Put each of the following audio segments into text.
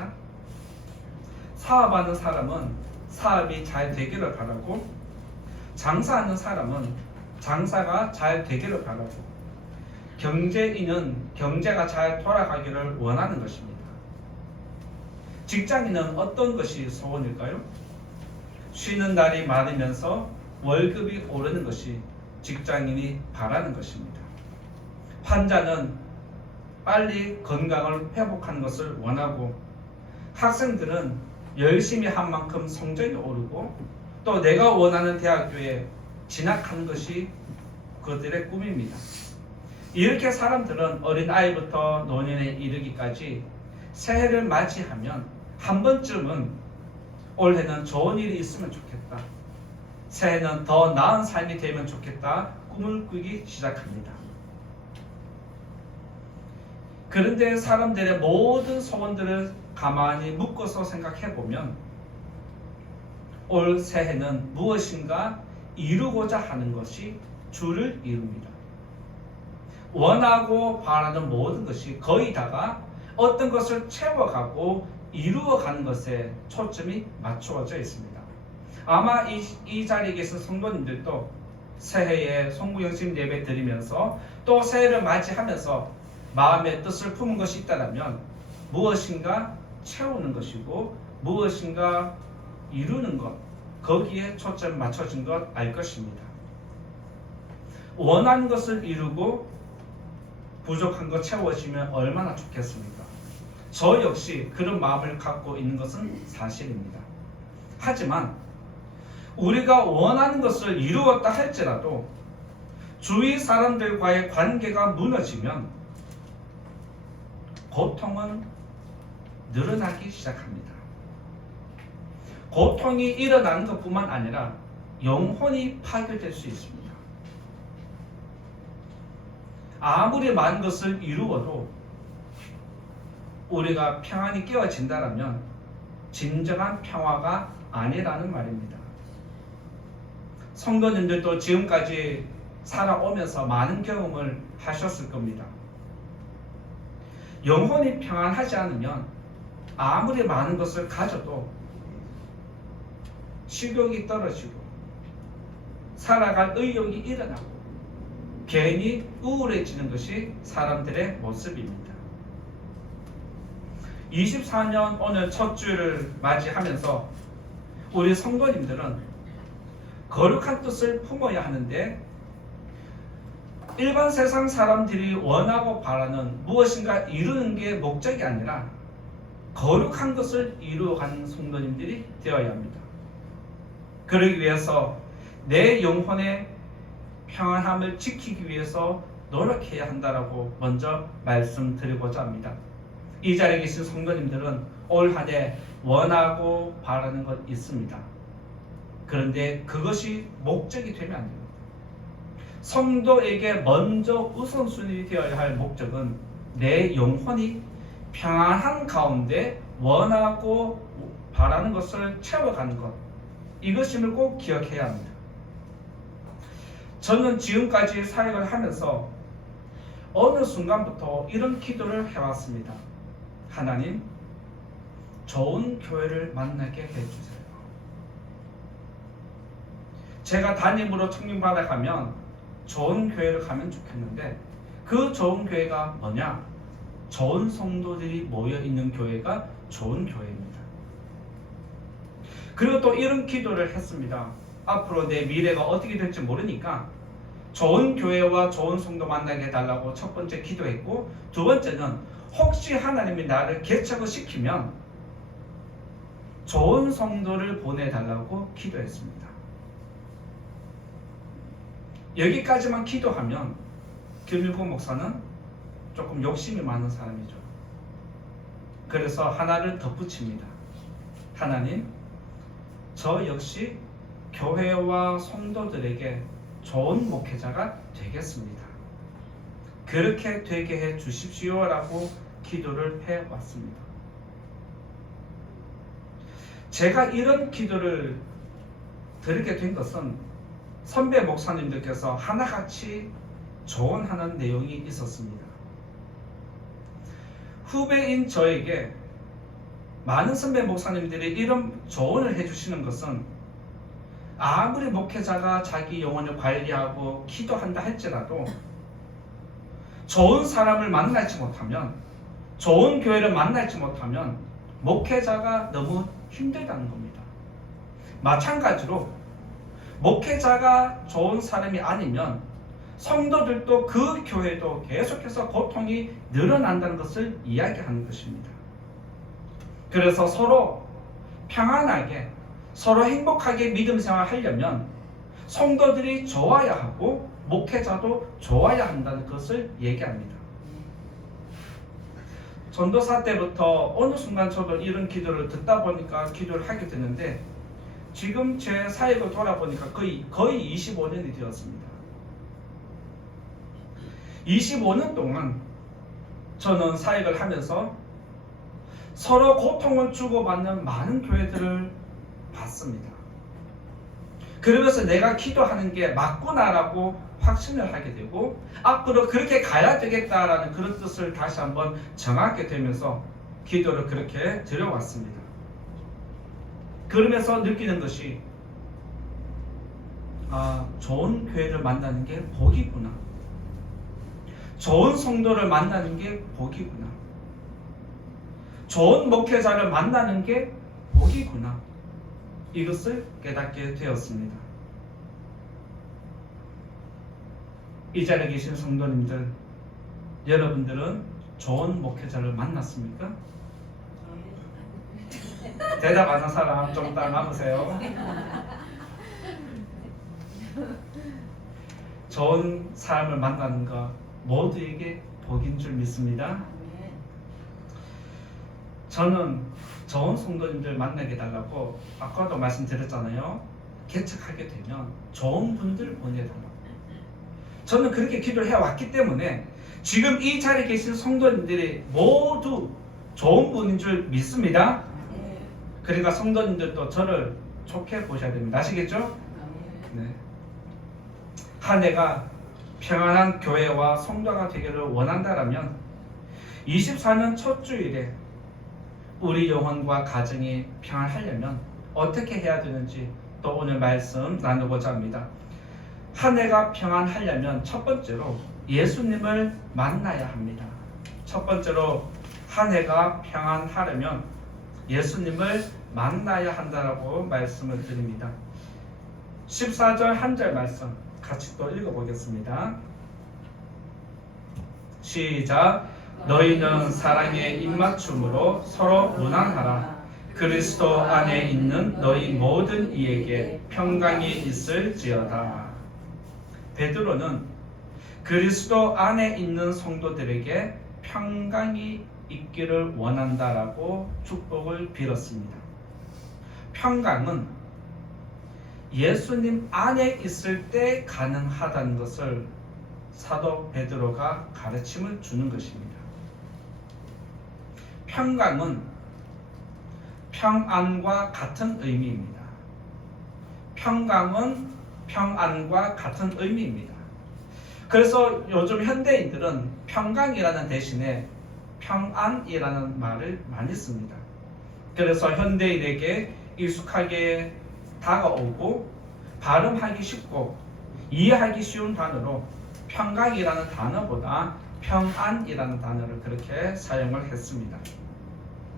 있습니다. 사업하는 사람은 사업이 잘 되기를 바라고, 장사하는 사람은 장사가 잘 되기를 바라고, 경제인은 경제가 잘 돌아가기를 원하는 것입니다. 직장인은 어떤 것이 소원일까요? 쉬는 날이 많으면서 월급이 오르는 것이 직장인이 바라는 것입니다. 환자는 빨리 건강을 회복하는 것을 원하고, 학생들은 열심히 한 만큼 성적이 오르고, 또 내가 원하는 대학교에 진학하는 것이 그들의 꿈입니다. 이렇게 사람들은 어린아이부터 노년에 이르기까지 새해를 맞이하면 한 번쯤은 올해는 좋은 일이 있으면 좋겠다, 새해는 더 나은 삶이 되면 좋겠다 꿈을 꾸기 시작합니다. 그런데 사람들의 모든 소원들을 가만히 묶어서 생각해보면 올 새해는 무엇인가 이루고자 하는 것이 주를 이룹니다. 원하고 바라는 모든 것이 거의 다가 어떤 것을 채워가고 이루어가는 것에 초점이 맞추어져 있습니다. 아마 이 자리에 계신 성도님들도 새해에 송구영신 예배 드리면서 또 새해를 맞이하면서 마음의 뜻을 품은 것이 있다면 무엇인가 채우는 것이고 무엇인가 이루는 것, 거기에 초점 맞춰진 것 알 것입니다. 원하는 것을 이루고 부족한 것 채워지면 얼마나 좋겠습니까? 저 역시 그런 마음을 갖고 있는 것은 사실입니다. 하지만 우리가 원하는 것을 이루었다 할지라도 주위 사람들과의 관계가 무너지면 고통은 늘어나기 시작합니다. 고통이 일어나는 것뿐만 아니라 영혼이 파괴될 수 있습니다. 아무리 많은 것을 이루어도 우리가 평안이 깨어진다면 진정한 평화가 아니라는 말입니다. 성도님들도 지금까지 살아오면서 많은 경험을 하셨을 겁니다. 영혼이 평안하지 않으면 아무리 많은 것을 가져도 식욕이 떨어지고 살아갈 의욕이 일어나고 괜히 우울해지는 것이 사람들의 모습입니다. 24년 오늘 첫 주를 맞이하면서 우리 성도님들은 거룩한 뜻을 품어야 하는데, 일반 세상 사람들이 원하고 바라는 무엇인가 이루는 게 목적이 아니라 거룩한 것을 이루어가는 성도님들이 되어야 합니다. 그러기 위해서 내 영혼의 평안함을 지키기 위해서 노력해야 한다라고 먼저 말씀드리고자 합니다. 이 자리에 계신 성도님들은 올 한 해 원하고 바라는 것 있습니다. 그런데 그것이 목적이 되면 안 됩니다. 성도에게 먼저 우선순위 되어야 할 목적은 내 영혼이 평안한 가운데 원하고 바라는 것을 채워가는 것, 이것임을 꼭 기억해야 합니다. 저는 지금까지 사역을 하면서 어느 순간부터 이런 기도를 해왔습니다. 하나님, 좋은 교회를 만나게 해주세요. 제가 담임으로 청림받아 가면 좋은 교회를 가면 좋겠는데, 그 좋은 교회가 뭐냐? 좋은 성도들이 모여있는 교회가 좋은 교회입니다. 그리고 또 이런 기도를 했습니다. 앞으로 내 미래가 어떻게 될지 모르니까 좋은 교회와 좋은 성도 만나게 해달라고 첫 번째 기도했고, 두 번째는 혹시 하나님이 나를 개척을 시키면 좋은 성도를 보내달라고 기도했습니다. 여기까지만 기도하면 김일국 목사는 조금 욕심이 많은 사람이죠. 그래서 하나를 덧붙입니다. 하나님, 저 역시 교회와 성도들에게 좋은 목회자가 되겠습니다. 그렇게 되게 해 주십시오라고 기도를 해왔습니다. 제가 이런 기도를 드리게 된 것은 선배 목사님들께서 하나같이 조언하는 내용이 있었습니다. 후배인 저에게 많은 선배 목사님들이 이런 조언을 해주시는 것은 아무리 목회자가 자기 영혼을 관리하고 기도한다 할지라도 좋은 사람을 만나지 못하면, 좋은 교회를 만나지 못하면 목회자가 너무 힘들다는 겁니다. 마찬가지로 목회자가 좋은 사람이 아니면 성도들도 그 교회도 계속해서 고통이 늘어난다는 것을 이야기하는 것입니다. 그래서 서로 평안하게, 서로 행복하게 믿음 생활을 하려면 성도들이 좋아야 하고 목회자도 좋아야 한다는 것을 얘기합니다. 전도사 때부터 어느 순간 저도 이런 기도를 듣다 보니까 기도를 하게 되는데, 지금 제 사역을 돌아보니까 거의 25년이 되었습니다. 25년 동안 저는 사역을 하면서 서로 고통을 주고받는 많은 교회들을 봤습니다. 그러면서 내가 기도하는 게 맞구나라고 확신을 하게 되고, 앞으로 그렇게 가야 되겠다라는 그런 뜻을 다시 한번 정하게 되면서 기도를 그렇게 드려왔습니다. 그러면서 느끼는 것이, 좋은 교회를 만나는 게 복이구나, 좋은 성도를 만나는 게 복이구나, 좋은 목회자를 만나는 게 복이구나, 이것을 깨닫게 되었습니다. 이 자리에 계신 성도님들, 여러분들은 좋은 목회자를 만났습니까? 대답 안 한 사람 좀 딱 남으세요. 좋은 사람을 만나는 것 모두에게 복인 줄 믿습니다. 저는 좋은 성도님들 만나게 해달라고 아까도 말씀드렸잖아요. 개척하게 되면 좋은 분들 보내달라고. 저는 그렇게 기도를 해왔기 때문에 지금 이 자리에 계신 성도님들이 모두 좋은 분인 줄 믿습니다. 그러니까 성도님들도 저를 좋게 보셔야 됩니다. 아시겠죠? 네. 한 해가 평안한 교회와 성도가 되기를 원한다라면 24년 첫 주일에 우리 영혼과 가정이 평안하려면 어떻게 해야 되는지 또 오늘 말씀 나누고자 합니다. 한 해가 평안하려면 첫 번째로 예수님을 만나야 합니다. 첫 번째로 한 해가 평안하려면 예수님을 만나야 한다라고 말씀을 드립니다. 14절 한 절 말씀 같이 또 읽어보겠습니다. 시작. 너희는 사랑에 입맞춤으로 서로 무난하라. 그리스도 안에 있는 너희 모든 이에게 평강이 있을지어다. 베드로는 그리스도 안에 있는 성도들에게 평강이 있기를 원한다라고 축복을 빌었습니다. 평강은 예수님 안에 있을 때 가능하다는 것을 사도 베드로가 가르침을 주는 것입니다. 평강은 평안과 같은 의미입니다. 평강은 평안과 같은 의미입니다. 그래서 요즘 현대인들은 평강이라는 대신에 평안이라는 말을 많이 씁니다. 그래서 현대인에게 익숙하게 다가오고 발음하기 쉽고 이해하기 쉬운 단어로 평강이라는 단어보다 평안이라는 단어를 그렇게 사용을 했습니다.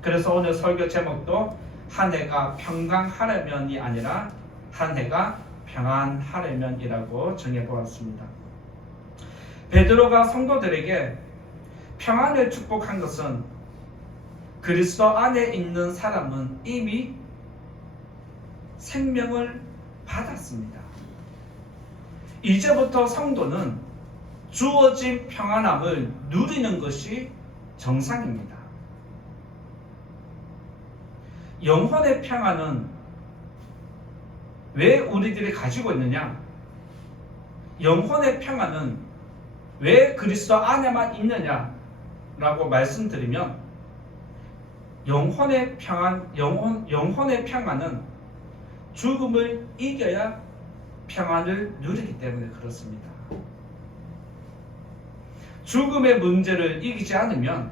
그래서 오늘 설교 제목도 한 해가 평강하려면이 아니라 한 해가 평안하려면이라고 정해보았습니다. 베드로가 성도들에게 평안을 축복한 것은 그리스도 안에 있는 사람은 이미 생명을 받았습니다. 이제부터 성도는 주어진 평안함을 누리는 것이 정상입니다. 영혼의 평안은 왜 우리들이 가지고 있느냐? 영혼의 평안은 왜 그리스도 안에만 있느냐라고 말씀드리면, 영혼의 평안은 죽음을 이겨야 평안을 누리기 때문에 그렇습니다. 죽음의 문제를 이기지 않으면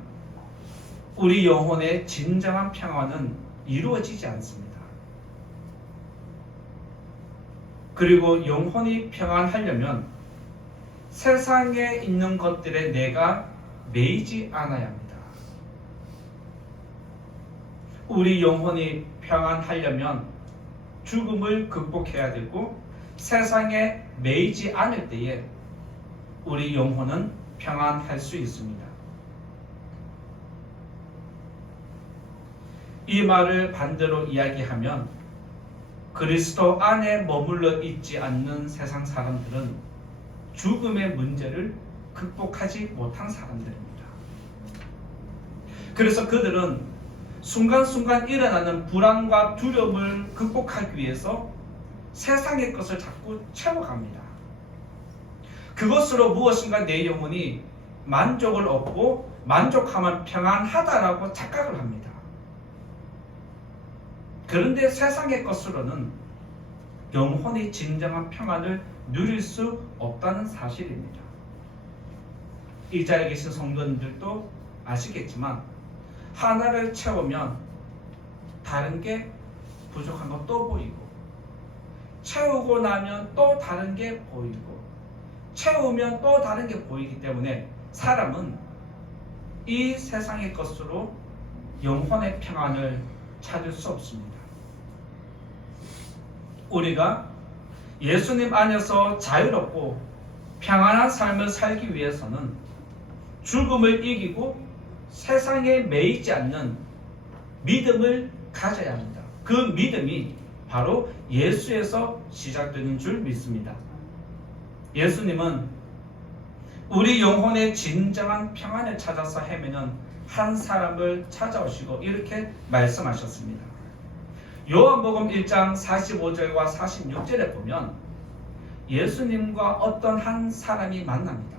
우리 영혼의 진정한 평안은 이루어지지 않습니다. 그리고 영혼이 평안하려면 세상에 있는 것들에 내가 매이지 않아야 합니다. 우리 영혼이 평안하려면 죽음을 극복해야 되고 세상에 매이지 않을 때에 우리 영혼은 평안할 수 있습니다. 이 말을 반대로 이야기하면 그리스도 안에 머물러 있지 않는 세상 사람들은 죽음의 문제를 극복하지 못한 사람들입니다. 그래서 그들은 순간순간 일어나는 불안과 두려움을 극복하기 위해서 세상의 것을 자꾸 채워갑니다. 그것으로 무엇인가 내 영혼이 만족을 얻고 만족하면 평안하다라고 착각을 합니다. 그런데 세상의 것으로는 영혼이 진정한 평안을 누릴 수 없다는 사실입니다. 이 자리에 계신 성도님들도 아시겠지만 하나를 채우면 다른 게 부족한 거 또 보이고 채우고 나면 또 다른 게 보이고 채우면 또 다른 게 보이기 때문에 사람은 이 세상의 것으로 영혼의 평안을 찾을 수 없습니다. 우리가 예수님 안에서 자유롭고 평안한 삶을 살기 위해서는 죽음을 이기고 세상에 매이지 않는 믿음을 가져야 합니다. 그 믿음이 바로 예수에서 시작되는 줄 믿습니다. 예수님은 우리 영혼의 진정한 평안을 찾아서 헤매는 한 사람을 찾아오시고 이렇게 말씀하셨습니다. 요한복음 1장 45절과 46절에 보면 예수님과 어떤 한 사람이 만납니다.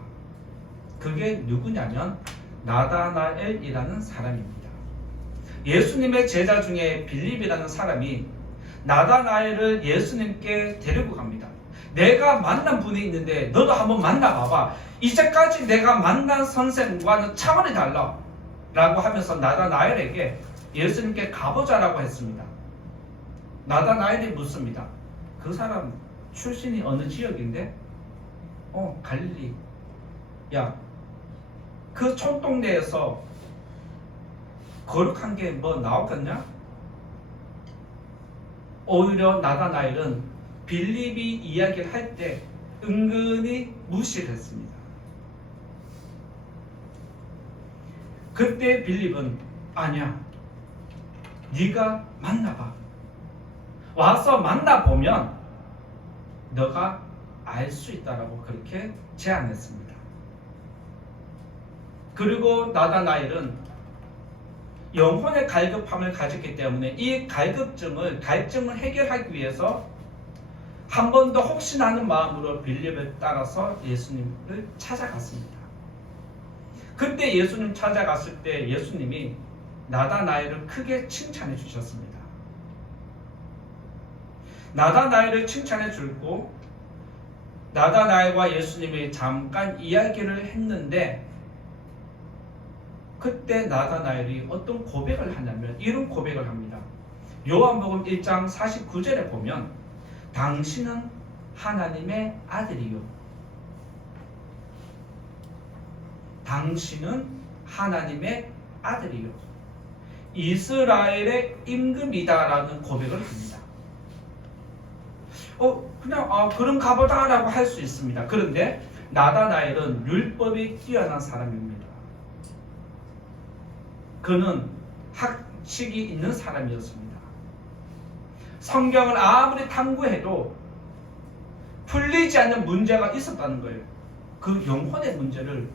그게 누구냐면 나다나엘이라는 사람입니다. 예수님의 제자 중에 빌립이라는 사람이 나다나엘을 예수님께 데리고 갑니다. 내가 만난 분이 있는데 너도 한번 만나봐봐. 이제까지 내가 만난 선생과는 차원이 달라 라고 하면서 나다나엘에게 예수님께 가보자라고 했습니다. 나다나엘이 묻습니다. 그 사람 출신이 어느 지역인데? 갈릴리. 야, 그 촌동네에서 거룩한 게 뭐 나왔겠냐? 오히려 나다나엘은 빌립이 이야기를 할 때 은근히 무시를 했습니다. 그때 빌립은 아니야, 네가 만나봐. 와서 만나보면 너가 알 수 있다라고 그렇게 제안했습니다. 그리고 나다나엘은 영혼의 갈급함을 가졌기 때문에 이 갈증을 해결하기 위해서 한 번 더 혹시나 하는 마음으로 빌립을 따라서 예수님을 찾아갔습니다. 그때 예수님 찾아갔을 때 예수님이 나다나엘을 크게 칭찬해 주셨습니다. 나다나엘을 칭찬해 주고 나다나엘과 예수님이 잠깐 이야기를 했는데 그때 나다나엘이 어떤 고백을 하냐면 이런 고백을 합니다. 요한복음 1장 49절에 보면 당신은 하나님의 아들이요. 당신은 하나님의 아들이요. 이스라엘의 임금이다라는 고백을 합니다. 그럼 가보다라고 할 수 있습니다. 그런데 나다나엘은 율법이 뛰어난 사람입니다. 그는 학식이 있는 사람이었습니다. 성경을 아무리 탐구해도 풀리지 않는 문제가 있었다는 거예요. 그 영혼의 문제를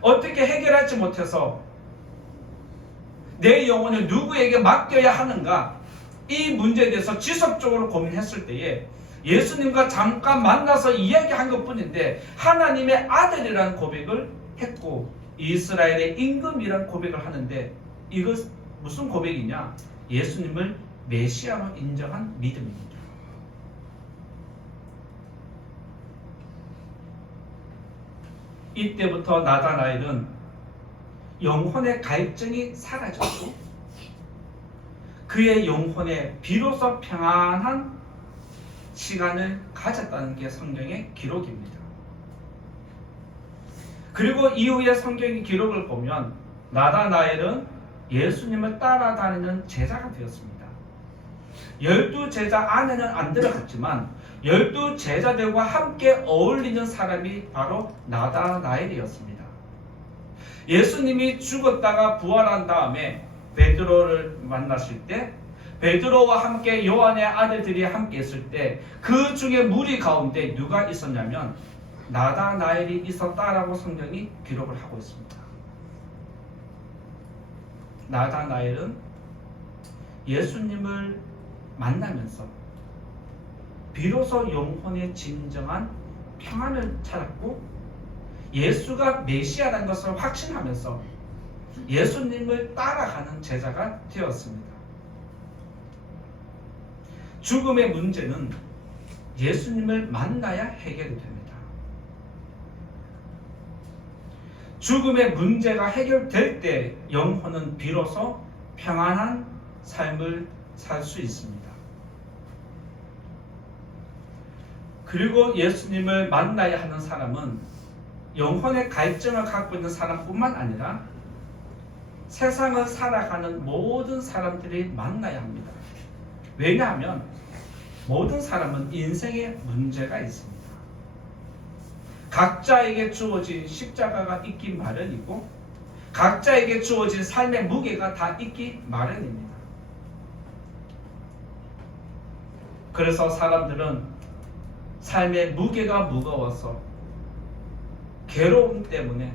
어떻게 해결하지 못해서 내 영혼을 누구에게 맡겨야 하는가, 이 문제에 대해서 지속적으로 고민했을 때에 예수님과 잠깐 만나서 이야기한 것뿐인데 하나님의 아들이라는 고백을 했고 이스라엘의 임금이라는 고백을 하는데 이것 무슨 고백이냐? 예수님을 메시아로 인정한 믿음입니다. 이때부터 나다나엘은 영혼의 갈증이 사라졌고 그의 영혼에 비로소 평안한 시간을 가졌다는 게 성경의 기록입니다. 그리고 이후에 성경의 기록을 보면 나다나엘은 예수님을 따라다니는 제자가 되었습니다. 12제자 안에는 안 들어갔지만 12제자들과 함께 어울리는 사람이 바로 나다나엘이었습니다. 예수님이 죽었다가 부활한 다음에 베드로를 만났을 때 베드로와 함께 요한의 아들들이 함께 있을 때 그 중에 무리 가운데 누가 있었냐면 나다나엘이 있었다라고 성경이 기록을 하고 있습니다. 나다나엘은 예수님을 만나면서 비로소 영혼의 진정한 평안을 찾았고 예수가 메시아라는 것을 확신하면서 예수님을 따라가는 제자가 되었습니다. 죽음의 문제는 예수님을 만나야 해결이 됩니다. 죽음의 문제가 해결될 때 영혼은 비로소 평안한 삶을 살 수 있습니다. 그리고 예수님을 만나야 하는 사람은 영혼의 갈증을 갖고 있는 사람뿐만 아니라 세상을 살아가는 모든 사람들이 만나야 합니다. 왜냐하면 모든 사람은 인생에 문제가 있습니다. 각자에게 주어진 십자가가 있기 마련이고 각자에게 주어진 삶의 무게가 다 있기 마련입니다. 그래서 사람들은 삶의 무게가 무거워서 괴로움 때문에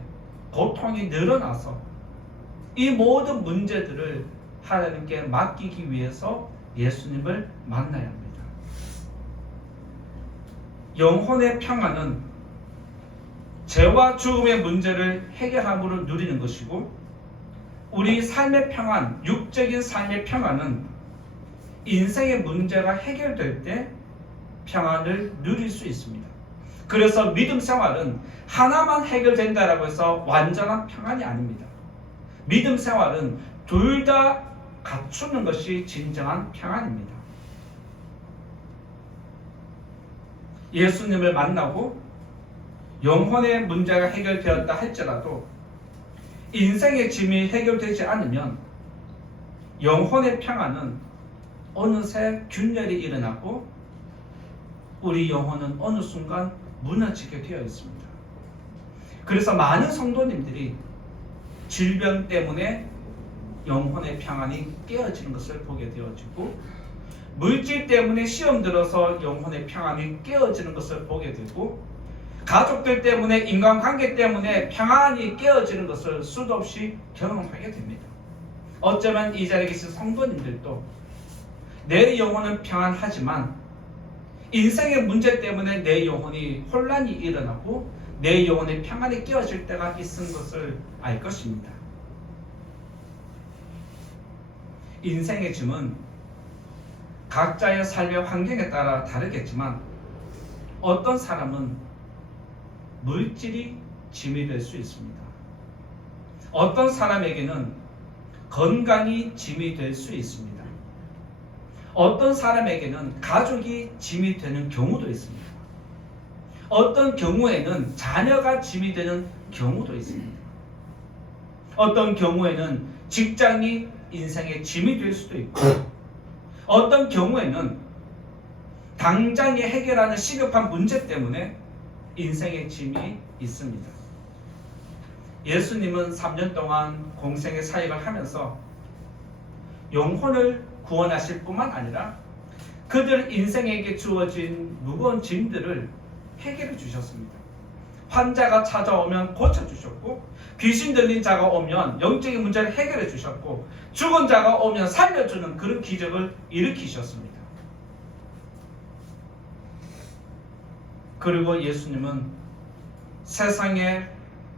고통이 늘어나서 이 모든 문제들을 하나님께 맡기기 위해서 예수님을 만나야 합니다. 영혼의 평안은 죄와 죽음의 문제를 해결함으로 누리는 것이고 우리 삶의 평안, 육적인 삶의 평안은 인생의 문제가 해결될 때 평안을 누릴 수 있습니다. 그래서 믿음 생활은 하나만 해결된다라고 해서 완전한 평안이 아닙니다. 믿음 생활은 둘 다 갖추는 것이 진정한 평안입니다. 예수님을 만나고 영혼의 문제가 해결되었다 할지라도 인생의 짐이 해결되지 않으면 영혼의 평안은 어느새 균열이 일어나고 우리 영혼은 어느 순간 무너지게 되어 있습니다. 그래서 많은 성도님들이 질병 때문에 영혼의 평안이 깨어지는 것을 보게 되어지고 물질 때문에 시험 들어서 영혼의 평안이 깨어지는 것을 보게 되고 가족들 때문에 인간관계 때문에 평안이 깨어지는 것을 수도 없이 경험하게 됩니다. 어쩌면 이 자리에 계신 성도님들도 내 영혼은 평안하지만 인생의 문제 때문에 내 영혼이 혼란이 일어나고 내 영혼의 평안이 깨어질 때가 있은 것을 알 것입니다. 인생의 짐은 각자의 삶의 환경에 따라 다르겠지만 어떤 사람은 물질이 짐이 될 수 있습니다. 어떤 사람에게는 건강이 짐이 될 수 있습니다. 어떤 사람에게는 가족이 짐이 되는 경우도 있습니다. 어떤 경우에는 자녀가 짐이 되는 경우도 있습니다. 어떤 경우에는 직장이 인생의 짐이 될 수도 있고 어떤 경우에는 당장에 해결하는 시급한 문제 때문에 인생의 짐이 있습니다. 예수님은 3년 동안 공생의 사역을 하면서 영혼을 구원하실 뿐만 아니라 그들 인생에게 주어진 무거운 짐들을 해결해 주셨습니다. 환자가 찾아오면 고쳐주셨고 귀신 들린 자가 오면 영적인 문제를 해결해 주셨고 죽은 자가 오면 살려주는 그런 기적을 일으키셨습니다. 그리고 예수님은 세상에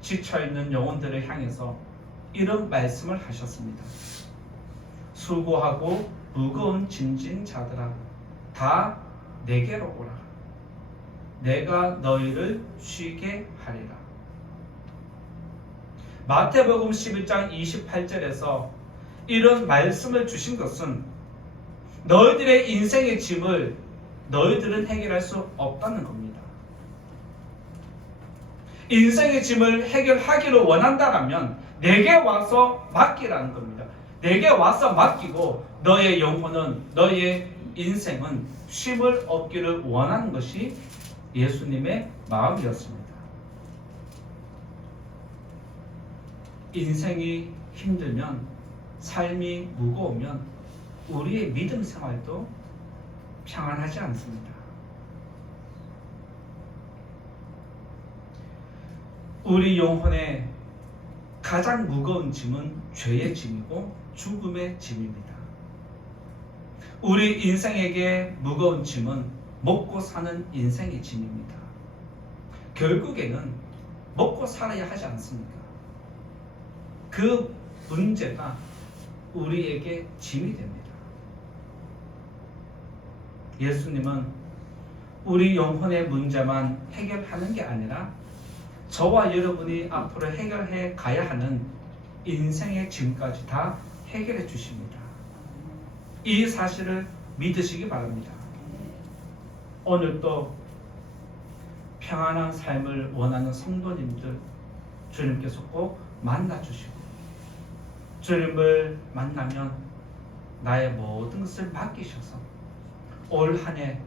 지쳐있는 영혼들을 향해서 이런 말씀을 하셨습니다. 수고하고 무거운 짐진 자들아 다 내게로 오라. 내가 너희를 쉬게 하리라. 마태복음 11장 28절에서 이런 말씀을 주신 것은 너희들의 인생의 짐을 너희들은 해결할 수 없다는 겁니다. 인생의 짐을 해결하기를 원한다면 내게 와서 맡기라는 겁니다. 내게 와서 맡기고 너의 영혼은, 너의 인생은 쉼을 얻기를 원하는 것이 예수님의 마음이었습니다. 인생이 힘들면, 삶이 무거우면 우리의 믿음 생활도 평안하지 않습니다. 우리 영혼의 가장 무거운 짐은 죄의 짐이고 죽음의 짐입니다. 우리 인생에게 무거운 짐은 먹고 사는 인생의 짐입니다. 결국에는 먹고 살아야 하지 않습니까? 그 문제가 우리에게 짐이 됩니다. 예수님은 우리 영혼의 문제만 해결하는 게 아니라 저와 여러분이 앞으로 해결해 가야 하는 인생의 짐까지 다 해결해 주십니다. 이 사실을 믿으시기 바랍니다. 오늘도 평안한 삶을 원하는 성도님들 주님께서 꼭 만나주시고 주님을 만나면 나의 모든 것을 맡기셔서 올 한 해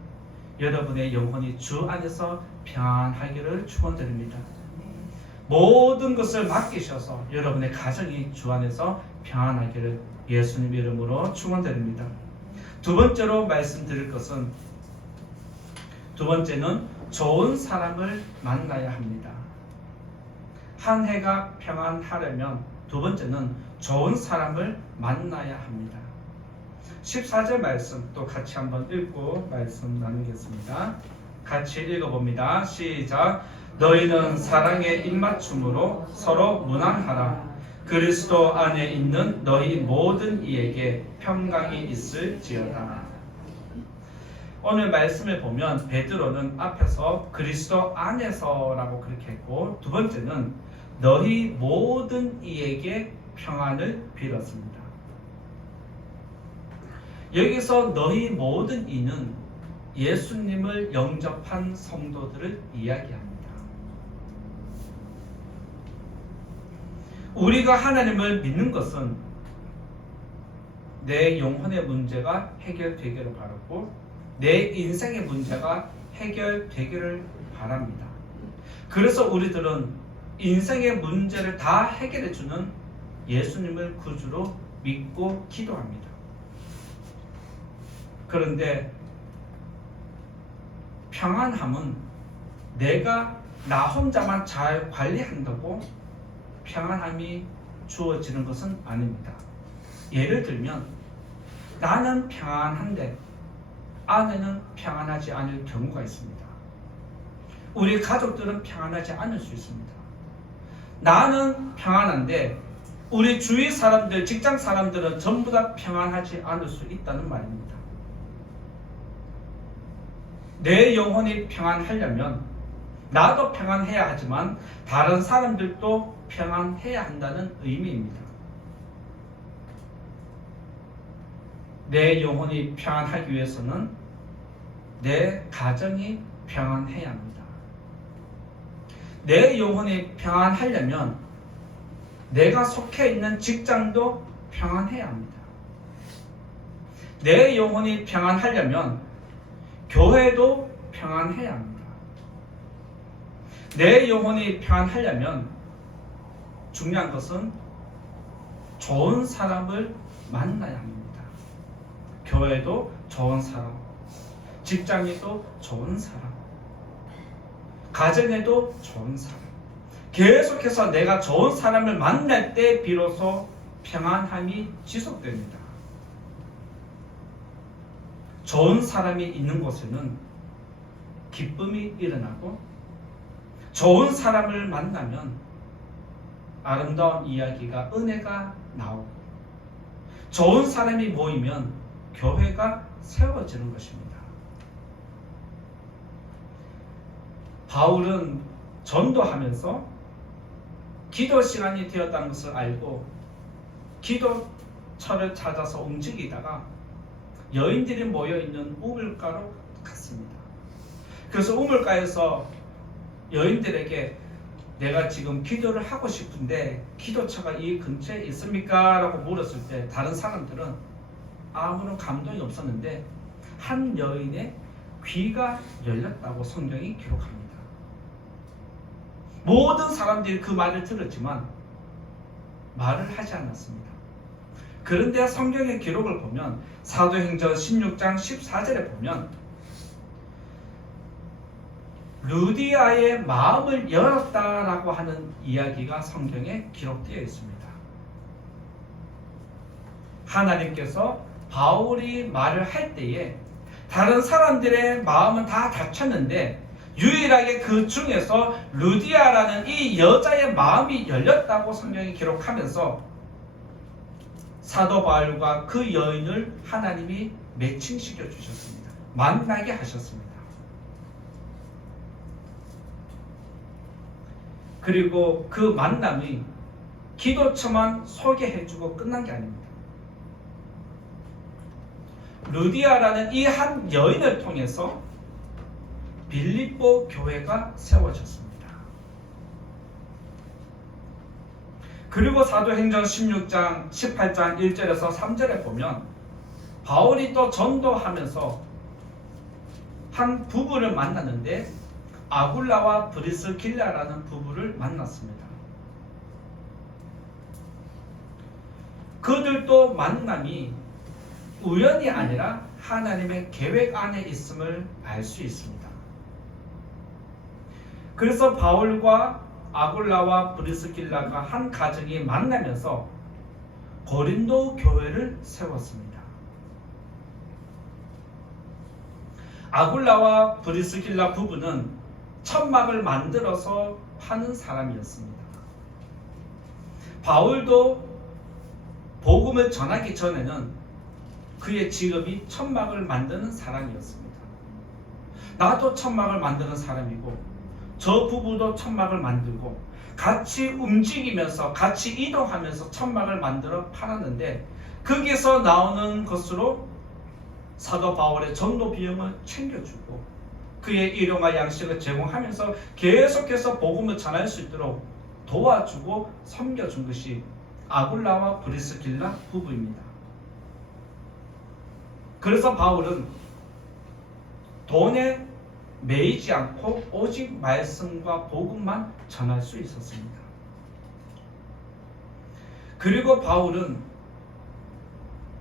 여러분의 영혼이 주 안에서 평안하기를 축원드립니다. 모든 것을 맡기셔서 여러분의 가정이 주 안에서 평안하기를 예수님 이름으로 축원드립니다. 두 번째로 말씀드릴 것은 두 번째는 좋은 사람을 만나야 합니다. 한 해가 평안하려면 두 번째는 좋은 사람을 만나야 합니다. 14절 말씀 또 같이 한번 읽고 말씀 나누겠습니다. 같이 읽어봅니다. 시작. 너희는 사랑의 입맞춤으로 서로 무난하라. 그리스도 안에 있는 너희 모든 이에게 평강이 있을지어다. 오늘 말씀을 보면 베드로는 앞에서 그리스도 안에서라고 그렇게 했고 두 번째는 너희 모든 이에게 평안을 빌었습니다. 여기서 너희 모든 이는 예수님을 영접한 성도들을 이야기합니다. 우리가 하나님을 믿는 것은 내 영혼의 문제가 해결되기를 바라고 내 인생의 문제가 해결되기를 바랍니다. 그래서 우리들은 인생의 문제를 다 해결해주는 예수님을 구주로 믿고 기도합니다. 그런데 평안함은 내가 나 혼자만 잘 관리한다고 평안함이 주어지는 것은 아닙니다. 예를 들면 나는 평안한데 아내는 평안하지 않을 경우가 있습니다. 우리 가족들은 평안하지 않을 수 있습니다. 나는 평안한데 우리 주위 사람들, 직장 사람들은 전부 다 평안하지 않을 수 있다는 말입니다. 내 영혼이 평안하려면 나도 평안해야 하지만 다른 사람들도 평안해야 한다는 의미입니다. 내 영혼이 평안하기 위해서는 내 가정이 평안해야 합니다. 내 영혼이 평안하려면 내가 속해 있는 직장도 평안해야 합니다. 내 영혼이 평안하려면 교회도 평안해야 합니다. 내 영혼이 평안하려면 중요한 것은 좋은 사람을 만나야 합니다. 교회도 좋은 사람, 직장에도 좋은 사람, 가정에도 좋은 사람. 계속해서 내가 좋은 사람을 만날 때 비로소 평안함이 지속됩니다. 좋은 사람이 있는 곳에는 기쁨이 일어나고 좋은 사람을 만나면 아름다운 이야기가 은혜가 나오고 좋은 사람이 모이면 교회가 세워지는 것입니다. 바울은 전도하면서 기도 시간이 되었다는 것을 알고 기도처를 찾아서 움직이다가 여인들이 모여있는 우물가로 갔습니다. 그래서 우물가에서 여인들에게 내가 지금 기도를 하고 싶은데 기도처가 이 근처에 있습니까? 라고 물었을 때 다른 사람들은 아무런 감동이 없었는데 한 여인의 귀가 열렸다고 성경이 기록합니다. 모든 사람들이 그 말을 들었지만 말을 하지 않았습니다. 그런데 성경의 기록을 보면 사도행전 16장 14절에 보면 루디아의 마음을 열었다라고 하는 이야기가 성경에 기록되어 있습니다. 하나님께서 바울이 말을 할 때에 다른 사람들의 마음은 다 닫혔는데 유일하게 그 중에서 루디아라는 이 여자의 마음이 열렸다고 성경이 기록하면서 사도 바울과 그 여인을 하나님이 매칭시켜 주셨습니다. 만나게 하셨습니다. 그리고 그 만남이 기도처만 소개해주고 끝난 게 아닙니다. 루디아라는 이 한 여인을 통해서 빌립보 교회가 세워졌습니다. 그리고 사도행전 16장 18장 1절에서 3절에 보면 바울이 또 전도하면서 한 부부를 만났는데 아굴라와 브리스길라라는 부부를 만났습니다. 그들도 만남이 우연이 아니라 하나님의 계획 안에 있음을 알 수 있습니다. 그래서 바울과 아굴라와 브리스길라가 한 가정이 만나면서 고린도 교회를 세웠습니다. 아굴라와 브리스길라 부부는 천막을 만들어서 파는 사람이었습니다. 바울도 복음을 전하기 전에는 그의 직업이 천막을 만드는 사람이었습니다. 나도 천막을 만드는 사람이고 저 부부도 천막을 만들고 같이 움직이면서 같이 이동하면서 천막을 만들어 팔았는데 거기서 나오는 것으로 사도 바울의 전도 비용을 챙겨주고 그의 일용할 양식을 제공하면서 계속해서 복음을 전할 수 있도록 도와주고 섬겨준 것이 아굴라와 브리스길라 부부입니다. 그래서 바울은 돈에 매이지 않고 오직 말씀과 복음만 전할 수 있었습니다. 그리고 바울은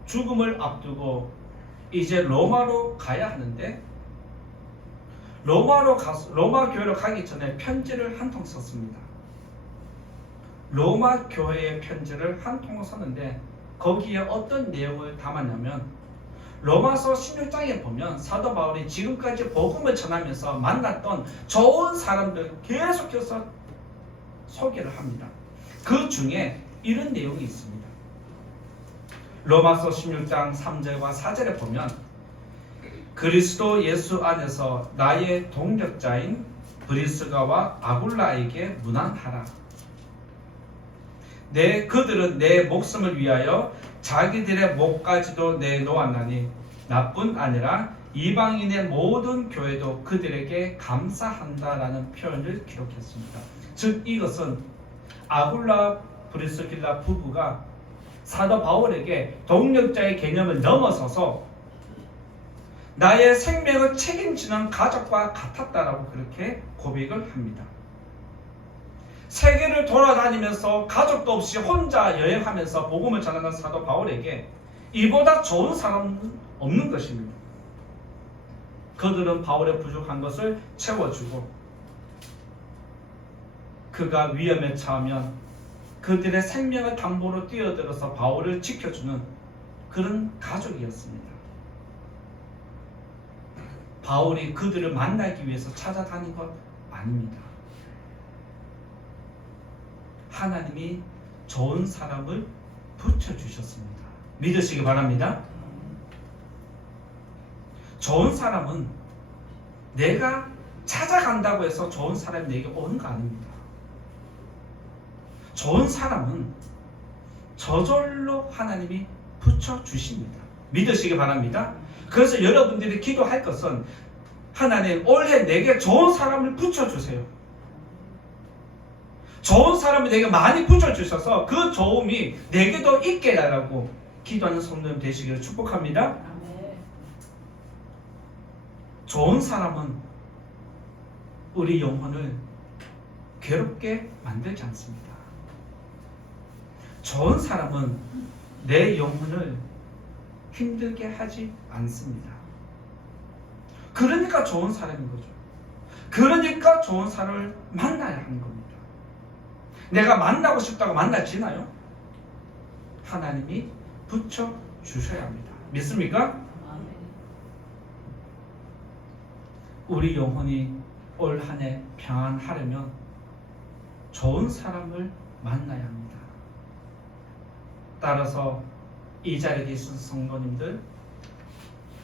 죽음을 앞두고 이제 로마로 가야 하는데 로마 교회로 가기 전에 편지를 한 통 썼습니다. 로마 교회의 편지를 한 통을 썼는데 거기에 어떤 내용을 담았냐면 로마서 16장에 보면 사도 바울이 지금까지 복음을 전하면서 만났던 좋은 사람들 계속해서 소개를 합니다. 그 중에 이런 내용이 있습니다. 로마서 16장 3절과 4절에 보면 그리스도 예수 안에서 나의 동역자인 브리스가와 아굴라에게 문안하라. 그들은 내 목숨을 위하여 자기들의 목까지도 내놓았나니 나뿐 아니라 이방인의 모든 교회도 그들에게 감사한다라는 표현을 기록했습니다. 즉 이것은 아굴라 브리스길라 부부가 사도 바울에게 동역자의 개념을 넘어서서 나의 생명을 책임지는 가족과 같았다라고 그렇게 고백을 합니다. 세계를 돌아다니면서 가족도 없이 혼자 여행하면서 복음을 전하는 사도 바울에게 이보다 좋은 사람은 없는 것입니다. 그들은 바울의 부족한 것을 채워주고 그가 위험에 처하면 그들의 생명을 담보로 뛰어들어서 바울을 지켜주는 그런 가족이었습니다. 바울이 그들을 만나기 위해서 찾아다닌 것 아닙니다. 하나님이 좋은 사람을 붙여주셨습니다. 믿으시기 바랍니다. 좋은 사람은 내가 찾아간다고 해서 좋은 사람이 내게 오는 거 아닙니다. 좋은 사람은 저절로 하나님이 붙여주십니다. 믿으시기 바랍니다. 그래서 여러분들이 기도할 것은 하나님 올해 내게 좋은 사람을 붙여주세요. 좋은 사람을 내게 많이 붙여주셔서 그 좋음이 내게도 있게 해달라고 기도하는 성도님 되시기를 축복합니다. 좋은 사람은 우리 영혼을 괴롭게 만들지 않습니다. 좋은 사람은 내 영혼을 힘들게 하지 않습니다. 그러니까 좋은 사람인 거죠. 그러니까 좋은 사람을 만나야 하는 겁니다. 내가 만나고 싶다고 만나지나요? 하나님이 붙여주셔야 합니다. 믿습니까? 우리 영혼이 올 한 해 평안하려면 좋은 사람을 만나야 합니다. 따라서 이 자리에 계신 성도님들,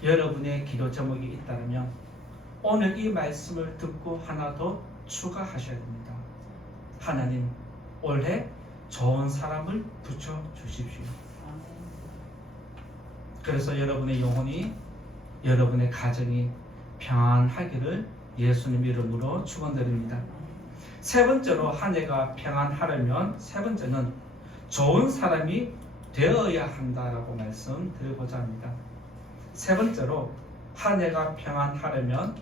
여러분의 기도 제목이 있다면 오늘 이 말씀을 듣고 하나 더 추가하셔야 됩니다. 하나님, 올해 좋은 사람을 붙여주십시오. 그래서 여러분의 영혼이, 여러분의 가정이 평안하기를 예수님 이름으로 축원드립니다. 세 번째로 한 해가 평안하려면 세 번째는 좋은 사람이 되어야 한다라고 말씀드리고자 합니다. 세 번째로 한 해가 평안하려면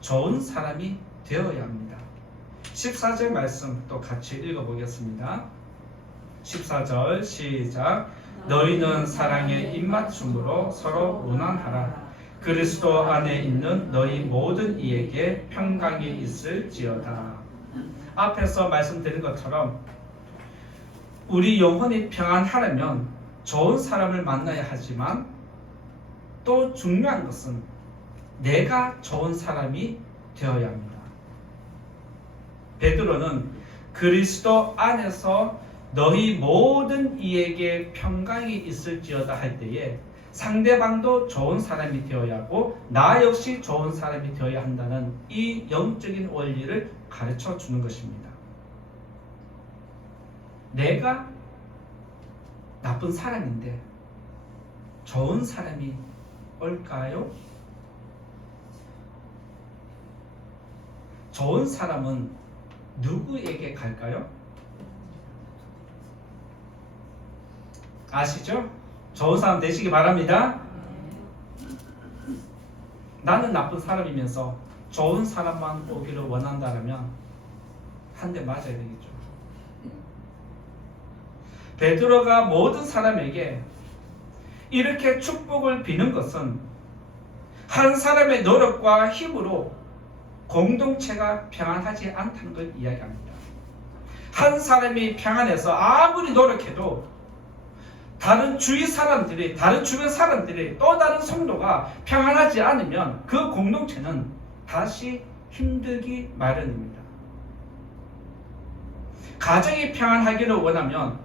좋은 사람이 되어야 합니다. 14절 말씀 또 같이 읽어보겠습니다. 14절 시작. 너희는 사랑의 입맞춤으로 서로 운환하라. 그리스도 안에 있는 너희 모든 이에게 평강이 있을지어다. 앞에서 말씀드린 것처럼 우리 영혼이 평안하려면 좋은 사람을 만나야 하지만 또 중요한 것은 내가 좋은 사람이 되어야 합니다. 베드로는 그리스도 안에서 너희 모든 이에게 평강이 있을지어다 할 때에 상대방도 좋은 사람이 되어야 하고 나 역시 좋은 사람이 되어야 한다는 이 영적인 원리를 가르쳐 주는 것입니다. 내가 나쁜 사람인데 좋은 사람이 올까요? 좋은 사람은 누구에게 갈까요? 아시죠? 좋은 사람 되시기 바랍니다. 나는 나쁜 사람이면서 좋은 사람만 오기를 원한다면 한 대 맞아야 되겠죠. 베드로가 모든 사람에게 이렇게 축복을 비는 것은 한 사람의 노력과 힘으로 공동체가 평안하지 않다는 걸 이야기합니다. 한 사람이 평안해서 아무리 노력해도 다른 주위 사람들이, 다른 주변 사람들이, 또 다른 성도가 평안하지 않으면 그 공동체는 다시 힘들기 마련입니다. 가정이 평안하기를 원하면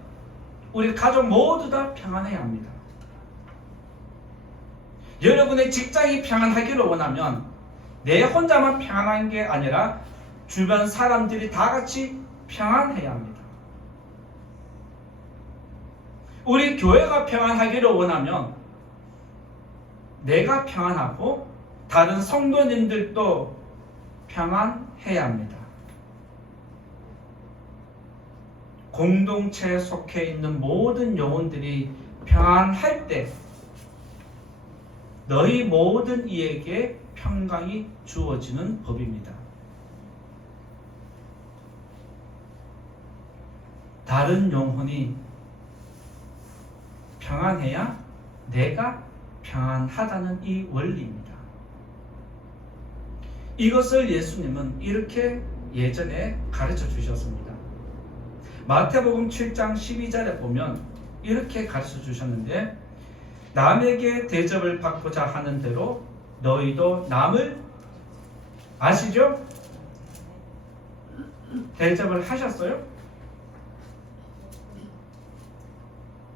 우리 가족 모두 다 평안해야 합니다. 여러분의 직장이 평안하기를 원하면 내 혼자만 평안한 게 아니라 주변 사람들이 다 같이 평안해야 합니다. 우리 교회가 평안하기를 원하면 내가 평안하고 다른 성도님들도 평안해야 합니다. 공동체에 속해 있는 모든 영혼들이 평안할 때 너희 모든 이에게 평강이 주어지는 법입니다. 다른 영혼이 평안해야 내가 평안하다는 이 원리입니다. 이것을 예수님은 이렇게 예전에 가르쳐 주셨습니다. 마태복음 7장 12절에 보면 이렇게 가르쳐 주셨는데 남에게 대접을 받고자 하는 대로 너희도 남을 아시죠? 대접을 하셨어요?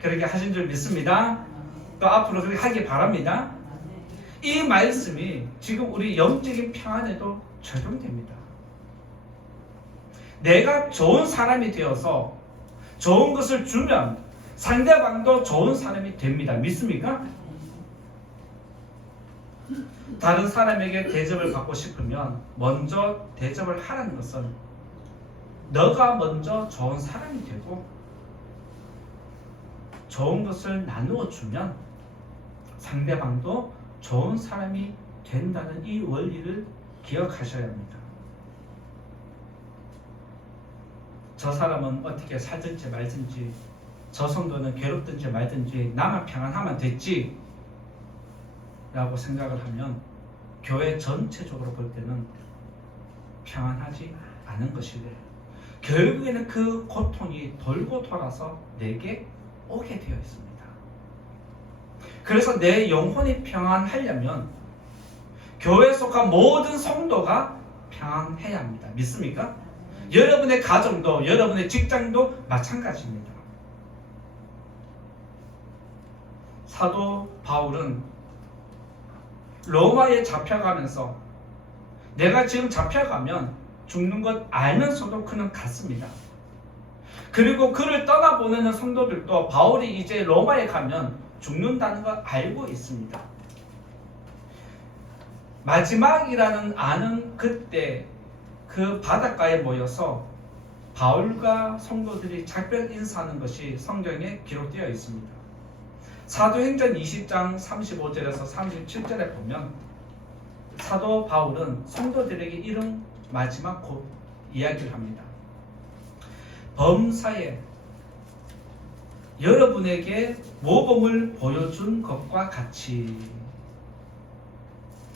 그렇게 하신 줄 믿습니다. 또 앞으로 그렇게 하기 바랍니다. 이 말씀이 지금 우리 영적인 평안에도 적용됩니다. 내가 좋은 사람이 되어서 좋은 것을 주면 상대방도 좋은 사람이 됩니다. 믿습니까? 다른 사람에게 대접을 받고 싶으면 먼저 대접을 하라는 것은 너가 먼저 좋은 사람이 되고 좋은 것을 나누어 주면 상대방도 좋은 사람이 된다는 이 원리를 기억하셔야 합니다. 저 사람은 어떻게 살든지 말든지, 저 성도는 괴롭든지 말든지 나만 평안하면 됐지 라고 생각을 하면 교회 전체적으로 볼 때는 평안하지 않은 것이고 결국에는 그 고통이 돌고 돌아서 내게 오게 되어 있습니다. 그래서 내 영혼이 평안하려면 교회에 속한 모든 성도가 평안해야 합니다. 믿습니까? 여러분의 가정도 여러분의 직장도 마찬가지입니다. 사도 바울은 로마에 잡혀가면서 내가 지금 잡혀가면 죽는 것 알면서도 그는 갔습니다. 그리고 그를 떠나보내는 성도들도 바울이 이제 로마에 가면 죽는다는 걸 알고 있습니다. 마지막이라는 아는 그때 그 바닷가에 모여서 바울과 성도들이 작별 인사하는 것이 성경에 기록되어 있습니다. 사도행전 20장 35절에서 37절에 보면 사도 바울은 성도들에게 이런 마지막 이야기를 합니다. 범사에 여러분에게 모범을 보여준 것과 같이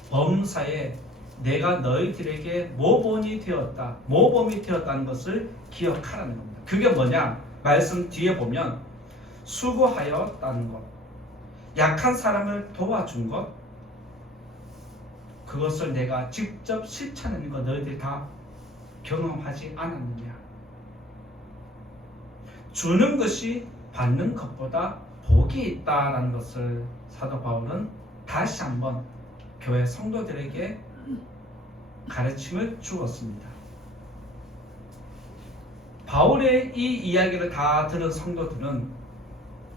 범사에 내가 너희들에게 모범이 되었다는 것을 기억하라는 겁니다. 그게 뭐냐? 말씀 뒤에 보면 수고하였다는 것, 약한 사람을 도와준 것, 그것을 내가 직접 실천하는 것 너희들이 다 경험하지 않았느냐? 주는 것이 받는 것보다 복이 있다라는 것을 사도 바울은 다시 한번 교회 성도들에게 가르침을 주었습니다. 바울의 이 이야기를 다 들은 성도들은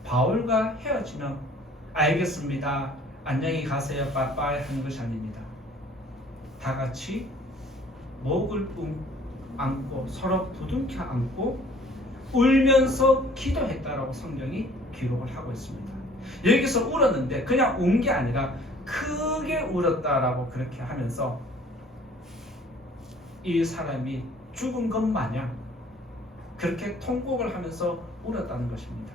바울과 헤어지면 알겠습니다, 안녕히 가세요, 빠빠이 하는 것이 아닙니다. 다 같이 목을 안고 서로 부둥켜 안고 울면서 기도했다라고 성경이 기록을 하고 있습니다. 여기서 울었는데 그냥 운 게 아니라 크게 울었다라고 그렇게 하면서 이 사람이 죽은 것 마냥 그렇게 통곡을 하면서 울었다는 것입니다.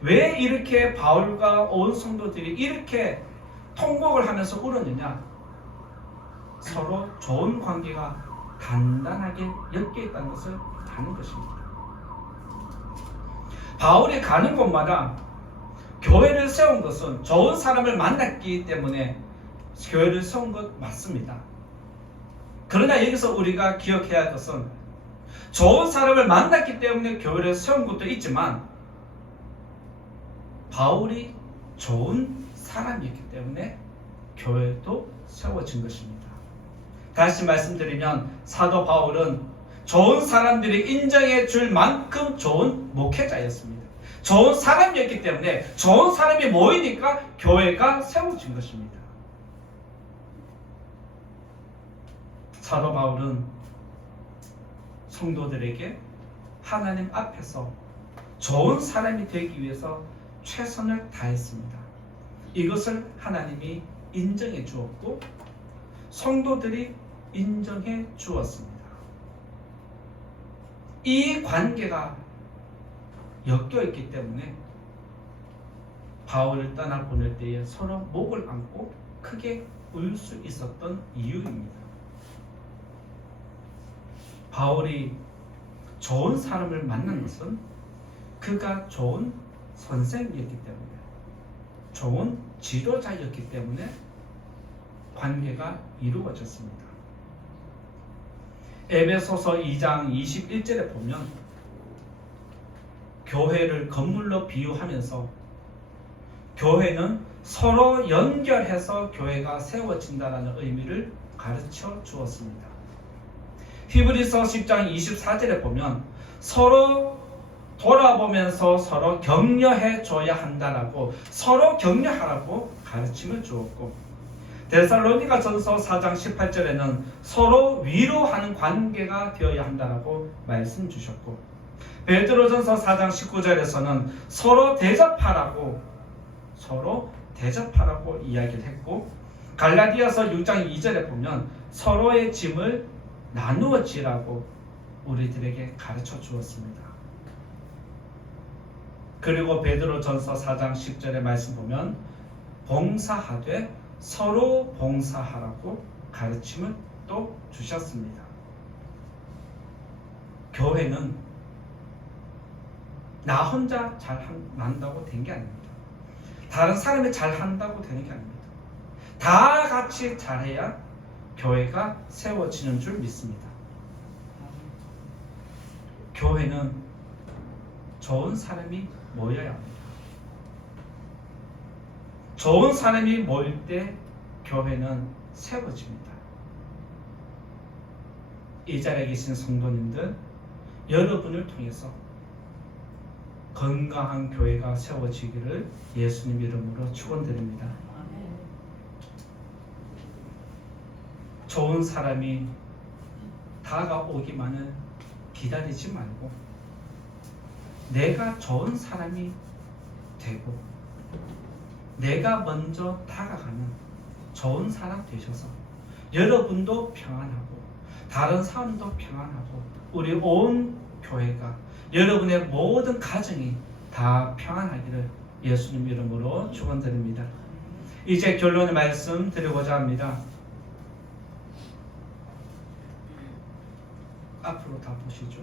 왜 이렇게 바울과 온 성도들이 이렇게 통곡을 하면서 울었느냐? 서로 좋은 관계가 단단하게 엮여 있다는 것을 아는 것입니다. 바울이 가는 곳마다 교회를 세운 것은 좋은 사람을 만났기 때문에 교회를 세운 것 맞습니다. 그러나 여기서 우리가 기억해야 할 것은 좋은 사람을 만났기 때문에 교회를 세운 것도 있지만 바울이 좋은 사람이었기 때문에 교회도 세워진 것입니다. 다시 말씀드리면 사도 바울은 좋은 사람들이 인정해 줄 만큼 좋은 목회자였습니다. 좋은 사람이었기 때문에 좋은 사람이 모이니까 교회가 세워진 것입니다. 사도 바울은 성도들에게 하나님 앞에서 좋은 사람이 되기 위해서 최선을 다했습니다. 이것을 하나님이 인정해 주었고 성도들이 인정해 주었습니다. 이 관계가 엮여 있기 때문에 바울을 떠나 보낼 때에 서로 목을 안고 크게 울 수 있었던 이유입니다. 바울이 좋은 사람을 만난 것은 그가 좋은 선생이었기 때문에, 좋은 지도자였기 때문에 관계가 이루어졌습니다. 에베소서 2장 21절에 보면 교회를 건물로 비유하면서 교회는 서로 연결해서 교회가 세워진다는 의미를 가르쳐 주었습니다. 히브리서 10장 24절에 보면 서로 돌아보면서 서로 격려해 줘야 한다라고, 서로 격려하라고 가르침을 주었고, 데살로니가전서 4장 18절에는 서로 위로하는 관계가 되어야 한다라고 말씀 주셨고, 베드로전서 4장 19절에서는 서로 대접하라고 이야기를 했고, 갈라디아서 6장 2절에 보면 서로의 짐을 나누어 지라고 우리들에게 가르쳐 주었습니다. 그리고 베드로전서 4장 10절의 말씀 보면 봉사하되 서로 봉사하라고 가르침을 또 주셨습니다. 교회는 나 혼자 잘한다고 된 게 아닙니다. 다른 사람이 잘한다고 되는 게 아닙니다. 다 같이 잘해야 교회가 세워지는 줄 믿습니다. 교회는 좋은 사람이 모여야 합니다. 좋은 사람이 모일 때 교회는 세워집니다. 이 자리에 계신 성도님들, 여러분을 통해서 건강한 교회가 세워지기를 예수님 이름으로 축원드립니다. 좋은 사람이 다가오기만을 기다리지 말고 내가 좋은 사람이 되고 내가 먼저 다가가는 좋은 사람 되셔서 여러분도 평안하고 다른 사람도 평안하고 우리 온 교회가, 여러분의 모든 가정이 다 평안하기를 예수님 이름으로 축원드립니다. 이제 결론의 말씀 드리고자 합니다. 앞으로 다 보시죠.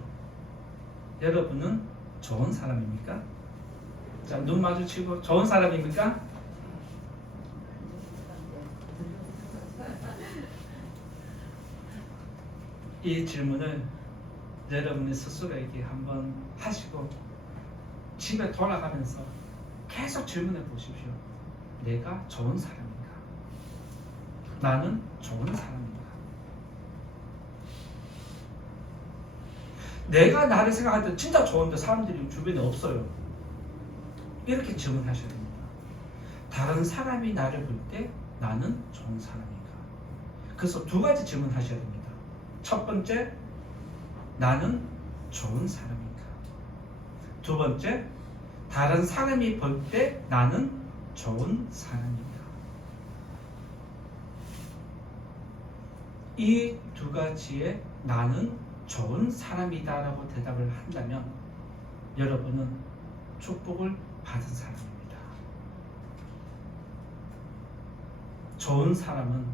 여러분은 좋은 사람입니까? 자, 눈 마주치고 좋은 사람입니까? 이 질문을 여러분이 스스로에게 한번 하시고 집에 돌아가면서 계속 질문해 보십시오. 내가 좋은 사람인가? 나는 좋은 사람인가? 내가 나를 생각할 때 진짜 좋은데 사람들이 주변에 없어요. 이렇게 질문하셔야 됩니다. 다른 사람이 나를 볼 때 나는 좋은 사람인가? 그래서 두 가지 질문하셔야 됩니다. 첫 번째, 나는 좋은 사람인가? 두 번째, 다른 사람이 볼 때 나는 좋은 사람인가? 이 두 가지에 나는 좋은 사람이다라고 대답을 한다면 여러분은 축복을 받은 사람입니다. 좋은 사람은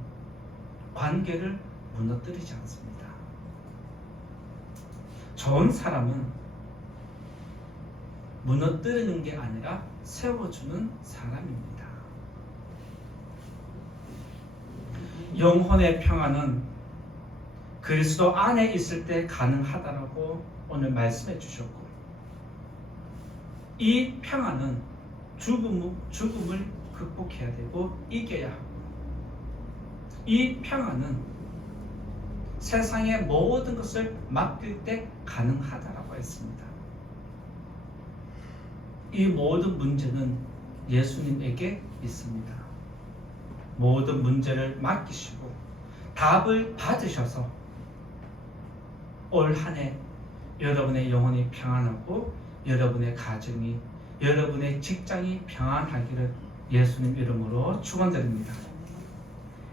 관계를 무너뜨리지 않습니다. 좋은 사람은 무너뜨리는 게 아니라 세워주는 사람입니다. 영혼의 평안은 그리스도 안에 있을 때 가능하다라고 오늘 말씀해 주셨고, 이 평안은 죽음을 극복해야 되고 이겨야 하고, 이 평안은 세상의 모든 것을 맡길 때 가능하다라고 했습니다. 이 모든 문제는 예수님에게 있습니다. 모든 문제를 맡기시고 답을 받으셔서 올 한 해 여러분의 영혼이 평안하고 여러분의 가정이, 여러분의 직장이 평안하기를 예수님 이름으로 축원드립니다.